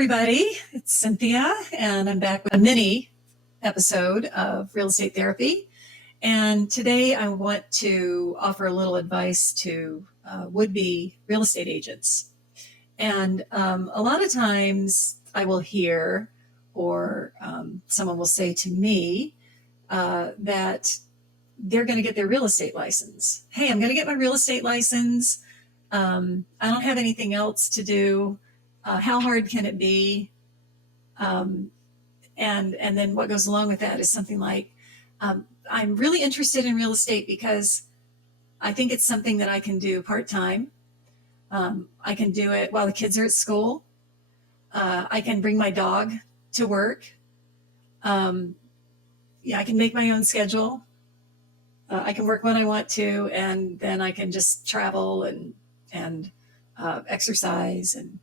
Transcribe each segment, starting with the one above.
everybody, it's Cynthia, and I'm back with a mini episode of Real Estate Therapy. And today I want to offer a little advice to would-be real estate agents. And a lot of times I will hear, or someone will say to me, that they're going to get their real estate license. Hey, I'm going to get my real estate license. I don't have anything else to do. How hard can it be? And then what goes along with that is something like, I'm really interested in real estate because I think it's something that I can do part-time. I can do it while the kids are at school. I can bring my dog to work. I can make my own schedule. I can work when I want to, and then I can just travel and exercise and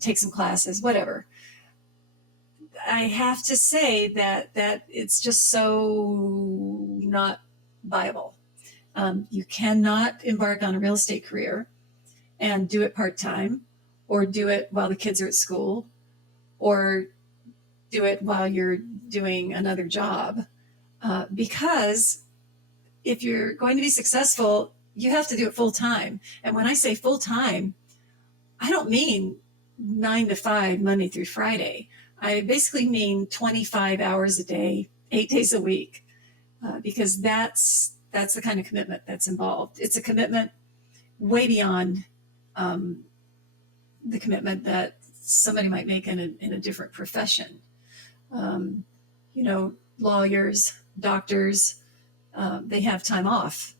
take some classes, whatever. I have to say that it's just so not viable. You cannot embark on a real estate career and do it part-time, or do it while the kids are at school, or do it while you're doing another job. Because if you're going to be successful, you have to do it full-time. And when I say full-time, I don't mean 9 to 5, Monday through Friday. I basically mean 25 hours a day, 8 days a week, because that's the kind of commitment that's involved. It's a commitment way beyond the commitment that somebody might make in a different profession. Lawyers, doctors, they have time off.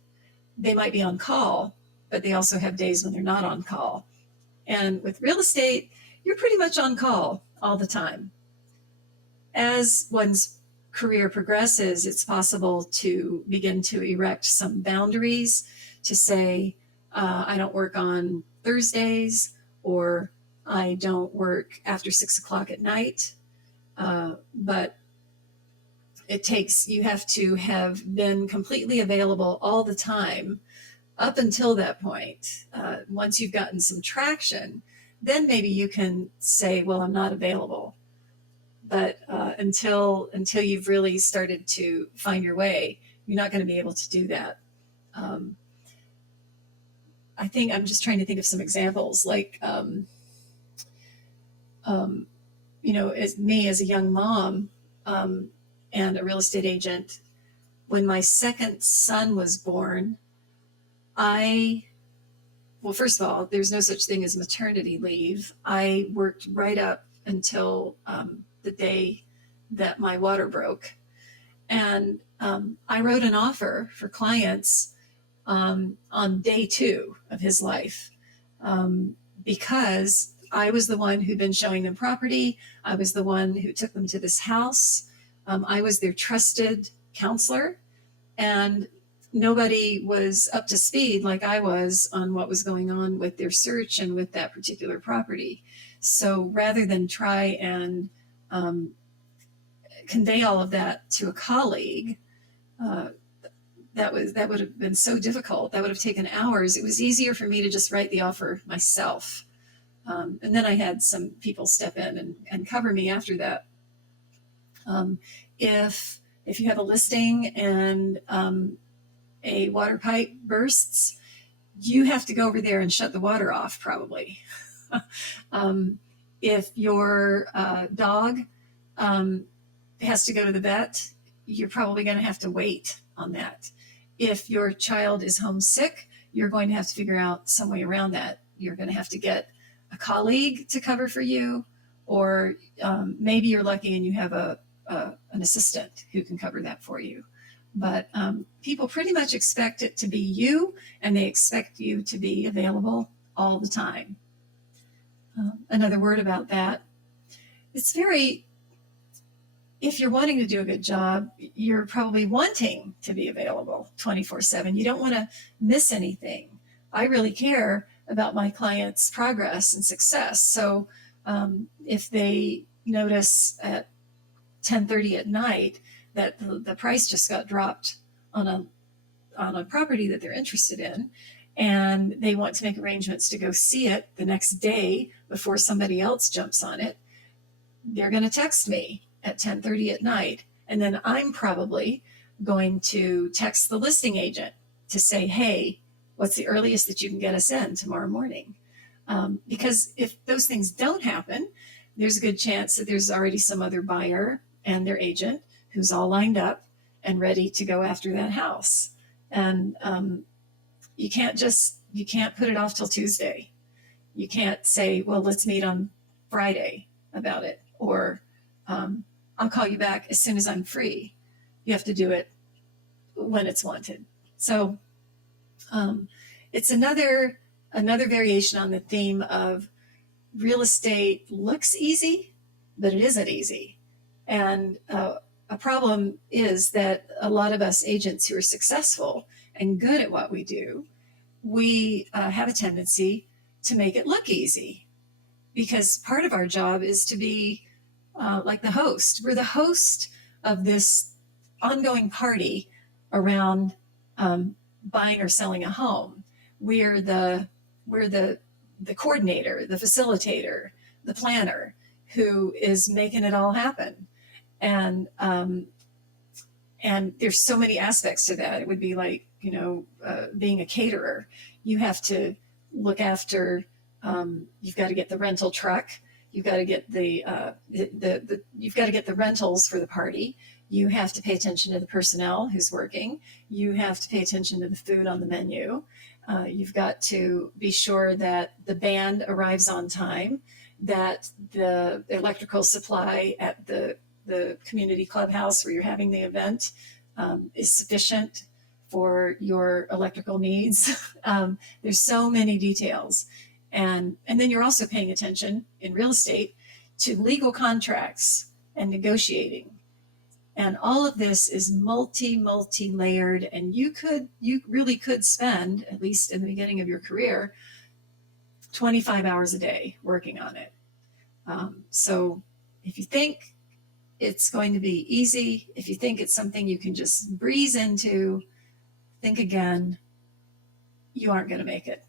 They might be on call, but they also have days when they're not on call. And with real estate, you're pretty much on call all the time. As one's career progresses, it's possible to begin to erect some boundaries to say, I don't work on Thursdays, or I don't work after 6 o'clock at night. But you have to have been completely available all the time up until that point. Once you've gotten some traction, then maybe you can say, well, I'm not available. But until you've really started to find your way, you're not going to be able to do that. I think I'm just trying to think of some examples, like, as me as a young mom and a real estate agent, when my second son was born, first of all, there's no such thing as maternity leave. I worked right up until the day that my water broke. And I wrote an offer for clients on day 2 of his life, because I was the one who'd been showing them property. I was the one who took them to this house. I was their trusted counselor, and nobody was up to speed like I was on what was going on with their search and with that particular property. So rather than try and convey all of that to a colleague, that would have been so difficult. That would have taken hours. It was easier for me to just write the offer myself. And then I had some people step in and cover me after that. If you have a listing and a water pipe bursts, you have to go over there and shut the water off, probably. If your dog has to go to the vet, you're probably going to have to wait on that. If your child is homesick, you're going to have to figure out some way around that. You're going to have to get a colleague to cover for you, or maybe you're lucky and you have an assistant who can cover that for you. But people pretty much expect it to be you, and they expect you to be available all the time. Another word about that, if you're wanting to do a good job, you're probably wanting to be available 24/7. You don't want to miss anything. I really care about my clients' progress and success. So if they notice at 10:30 at night that the price just got dropped on a property that they're interested in, and they want to make arrangements to go see it the next day before somebody else jumps on it, they're going to text me at 10:30 at night, and then I'm probably going to text the listing agent to say, hey, what's the earliest that you can get us in tomorrow morning? Because if those things don't happen, there's a good chance that there's already some other buyer and their agent who's all lined up and ready to go after that house. And you can't put it off till Tuesday. You can't say, well, let's meet on Friday about it, or I'll call you back as soon as I'm free. You have to do it when it's wanted. So it's another variation on the theme of real estate looks easy, but it isn't easy. And a problem is that a lot of us agents who are successful and good at what we do, we have a tendency to make it look easy, because part of our job is to be like the host. We're the host of this ongoing party around buying or selling a home. We're the coordinator, the facilitator, the planner who is making it all happen. And there's so many aspects to that. It would be like, being a caterer. You have to look after, you've got to get the rental truck. You've got to get you've got to get the rentals for the party. You have to pay attention to the personnel who's working. You have to pay attention to the food on the menu. You've got to be sure that the band arrives on time, that the electrical supply at the community clubhouse where you're having the event is sufficient for your electrical needs. There's so many details. And then you're also paying attention in real estate to legal contracts and negotiating. And all of this is multi-layered, and you really could spend, at least in the beginning of your career, 25 hours a day working on it. So if you think it's going to be easy, if you think it's something you can just breeze into, think again. You aren't going to make it.